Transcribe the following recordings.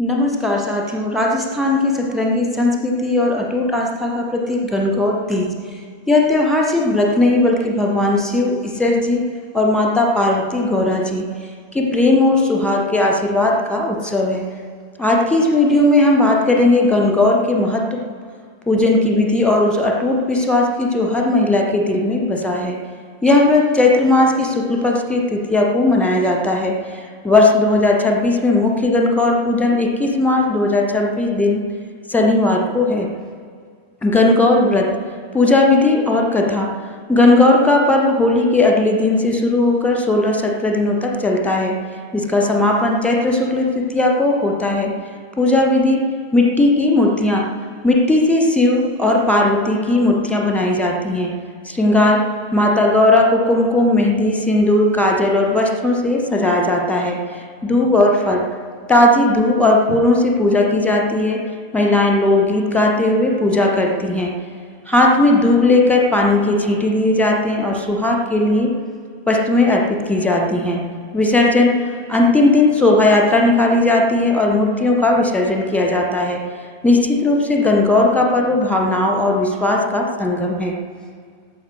नमस्कार साथियों। राजस्थान की सतरंगी संस्कृति और अटूट आस्था का प्रतीक गणगौर तीज। यह त्योहार सिर्फ व्रत नहीं बल्कि भगवान शिव, ईश्वर जी और माता पार्वती गौरा जी के प्रेम और सुहाग के आशीर्वाद का उत्सव है। आज की इस वीडियो में हम बात करेंगे गणगौर के महत्व, पूजन की विधि और उस अटूट विश्वास की जो हर महिला के दिल में बसा है। यह व्रत चैत्र मास की शुक्ल पक्ष की तृतीया को मनाया जाता है। वर्ष 2026 में मुख्य गणगौर पूजन 21 मार्च 2026 दिन शनिवार को है। गणगौर व्रत, पूजा विधि और कथा। गणगौर का पर्व होली के अगले दिन से शुरू होकर 16-17 दिनों तक चलता है, जिसका समापन चैत्र शुक्ल तृतीया को होता है। पूजा विधि, मिट्टी की मूर्तियाँ। मिट्टी से शिव और पार्वती की मूर्तियाँ बनाई जाती हैं। श्रृंगार, माता गौरा को कुमकुम, मेहंदी, सिंदूर, काजल और वस्त्रों से सजाया जाता है। दूब और फल, ताजी धूप और फूलों से पूजा की जाती है। महिलाएं लोकगीत गाते हुए पूजा करती हैं। हाथ में दूब लेकर पानी के छींटे दिए जाते हैं और सुहाग के लिए वस्तुएं अर्पित की जाती हैं। विसर्जन, अंतिम दिन शोभा यात्रा निकाली जाती है और मूर्तियों का विसर्जन किया जाता है। निश्चित रूप से गणगौर का पर्व भावनाओं और विश्वास का संगम है।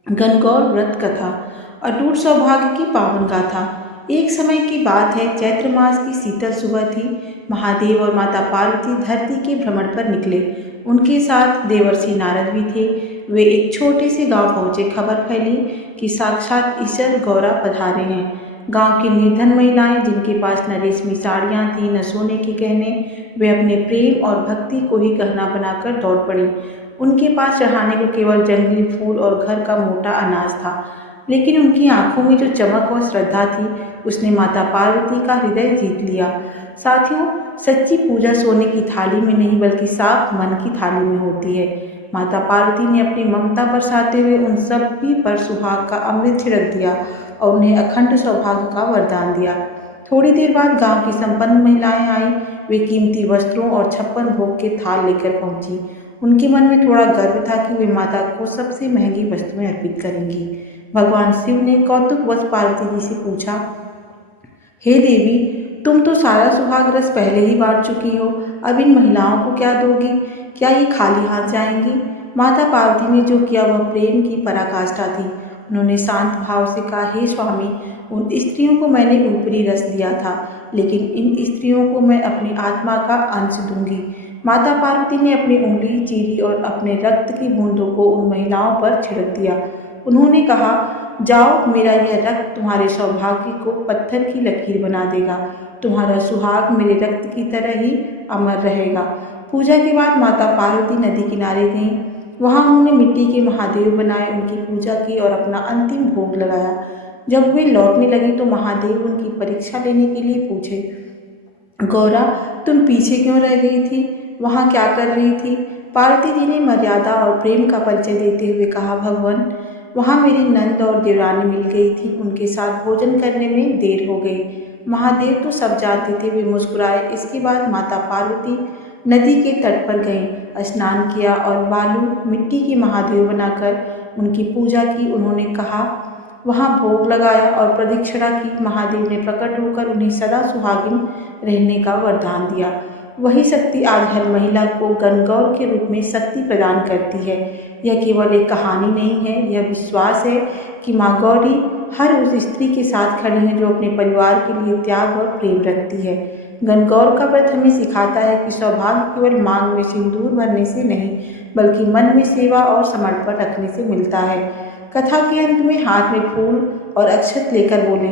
गणगौर व्रत कथा, अटूट सौभाग्य की पावन गाथा। एक समय की बात है, चैत्र मास की शीतल सुबह थी। महादेव और माता पार्वती धरती के भ्रमण पर निकले। उनके साथ देवर्षि नारद भी थे। वे एक छोटे से गांव पहुंचे। खबर फैली कि साक्षात ईश्वर गौरा पधारे हैं। गांव की निर्धन महिलाएं, जिनके पास न रेशमी साड़ियाँ थीं न सोने के गहने, वे अपने प्रेम और भक्ति को ही गहना बनाकर दौड़ पड़ी। उनके पास चढ़ाने को केवल जंगली फूल और घर का मोटा अनाज था, लेकिन उनकी आंखों में जो चमक और श्रद्धा थी, उसने माता पार्वती का हृदय जीत लिया। साथियों, सच्ची पूजा सोने की थाली में नहीं बल्कि साफ मन की थाली में होती है। माता पार्वती ने अपनी ममता बरसाते हुए उन सभी पर सुहाग का अमृत छिड़क दिया और उन्हें अखंड सौभाग्य का वरदान दिया। थोड़ी देर बाद गांव की संपन्न महिलाएं आईं। वे कीमती वस्त्रों और 56 भोग के थाल लेकर पहुंची। उनके मन में थोड़ा गर्व था कि वे माता को सबसे महंगी वस्तुएं अर्पित करेंगी। भगवान शिव ने कौतुकवश पार्वती जी से पूछा, हे देवी, तुम तो सारा सुहाग रस पहले ही बांट चुकी हो, अब इन महिलाओं को क्या दोगी? क्या ये खाली हाथ जाएंगी? माता पार्वती ने जो किया वह प्रेम की पराकाष्ठा थी। उन्होंने शांत भाव से कहा, हे स्वामी, उन स्त्रियों को मैंने ऊपरी रस दिया था, लेकिन इन स्त्रियों को मैं अपनी आत्मा का अंश दूंगी। माता पार्वती ने अपनी उंगली चीरी और अपने रक्त की बूंदों को उन महिलाओं पर छिड़क दिया। उन्होंने कहा, जाओ, मेरा यह रक्त तुम्हारे सौभाग्य को पत्थर की लकीर बना देगा। तुम्हारा सुहाग मेरे रक्त की तरह ही अमर रहेगा। पूजा के बाद माता पार्वती नदी किनारे गईं। वहां उन्होंने मिट्टी के महादेव बनाए, उनकी पूजा की और अपना अंतिम भोग लगाया। जब वे लौटने लगी तो महादेव उनकी परीक्षा लेने के लिए पूछे, गौरा, तुम पीछे क्यों रह गई थी? वहाँ क्या कर रही थी? पार्वती जी ने मर्यादा और प्रेम का परिचय देते हुए कहा, भगवान, वहाँ मेरी नंद और देवरानी मिल गई थी, उनके साथ भोजन करने में देर हो गई। महादेव तो सब जानते थे, वे मुस्कुराए। इसके बाद माता पार्वती नदी के तट पर गईं, स्नान किया और बालू मिट्टी के महादेव बनाकर उनकी पूजा की। उन्होंने कहा, वहाँ भोग लगाया और प्रदक्षिणा की। महादेव ने प्रकट होकर उन्हें सदा सुहागिन रहने का वरदान दिया। वही शक्ति आज हर महिला को गणगौर के रूप में शक्ति प्रदान करती है। यह केवल एक कहानी नहीं है, यह विश्वास है कि माँ गौरी हर उस स्त्री के साथ खड़ी है जो अपने परिवार के लिए त्याग और प्रेम रखती है। गणगौर का व्रत हमें सिखाता है कि सौभाग्य केवल मांग में सिंदूर भरने से नहीं, बल्कि मन में सेवा और समर्पण रखने से मिलता है। कथा के अंत में हाथ में फूल और अक्षत लेकर बोले,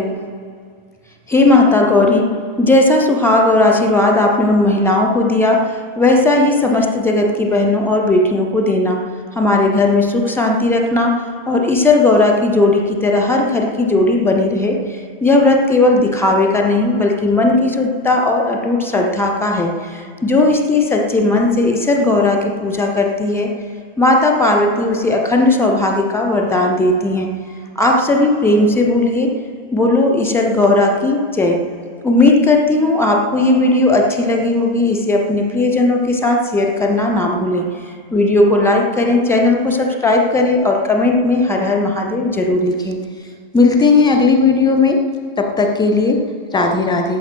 हे माता गौरी, जैसा सुहाग और आशीर्वाद आपने उन महिलाओं को दिया, वैसा ही समस्त जगत की बहनों और बेटियों को देना। हमारे घर में सुख शांति रखना और ईश्वर गौरा की जोड़ी की तरह हर घर की जोड़ी बनी रहे। यह व्रत केवल दिखावे का नहीं बल्कि मन की शुद्धता और अटूट श्रद्धा का है। जो स्त्री सच्चे मन से ईश्वर गौरा की पूजा करती है, माता पार्वती उसे अखंड सौभाग्य का वरदान देती हैं। आप सभी प्रेम से बोलिए, बोलो ईश्वर गौरा की जय। उम्मीद करती हूँ आपको ये वीडियो अच्छी लगी होगी। इसे अपने प्रियजनों के साथ शेयर करना ना भूलें। वीडियो को लाइक करें, चैनल को सब्सक्राइब करें और कमेंट में हर हर महादेव जरूर लिखें। मिलते हैं अगली वीडियो में, तब तक के लिए राधे राधे।